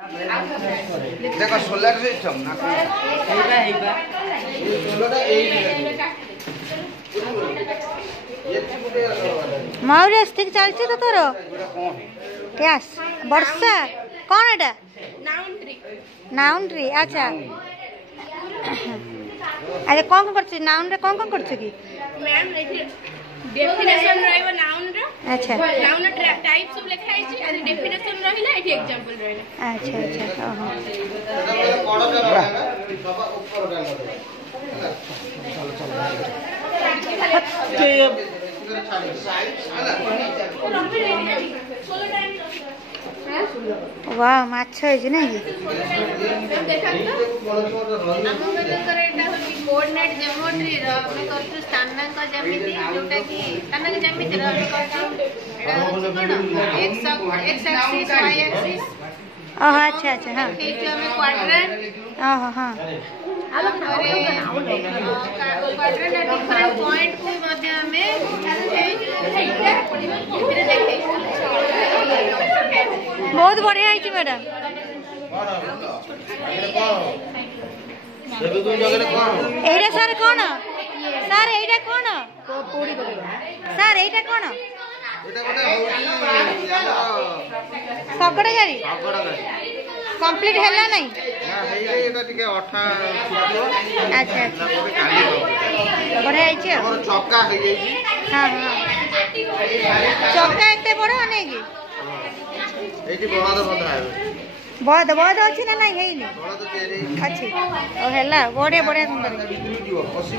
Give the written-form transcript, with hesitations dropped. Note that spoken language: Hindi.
देखो सोलर सिस्टम ना मयूर ठीक चलती तो तोर यस वर्षा कौन एटा नाउन ट्री अच्छा अरे कौन कर नाउन रे कौन कर कि मैम डेफिनेशन रहइबो नाउन रो अच्छा नाउन टाइप सब लिखा है आदि डेफिनेशन रहिला एठी एग्जांपल रहिला अच्छा अच्छा ओहो वाह माछ है जे नहीं देखा तो हम मनकर एटा होती कोऑर्डिनेट ज्योमेट्री रो हम करछु स्थानांक ज्यामिति जोटा कि स्थानांक ज्यामिति रो हम करछु एटा कोन x एक्सिस y एक्सिस ओह अच्छा अच्छा हां हे जो हमें क्वाड्रेंट ओह हां क्वाड्रेंट डिफरेंट पॉइंट को मध्य में बहुत बढ़िया है मैडम এইটা স্যার কোন স্যার এইটা কোন স্যার এইটা কোন এটা মানে হউছি শকড়া গাড়ি কমপ্লিট হেলা নাই না হেই এটা টিকে অঠা ফুটলো আচ্ছা আচ্ছা কালি বড় আইছে আমার চক্কা হই যাইছি হ্যাঁ হ্যাঁ চক্কা এতে বড় নাই কি এইটি বড় বন্ধ আইবে বড় বড় আছে না নাই হেইনি বড় তো তেরি আছে ও হেলা বড়ে বড়ে সুন্দর ভিতরে দিব পসিব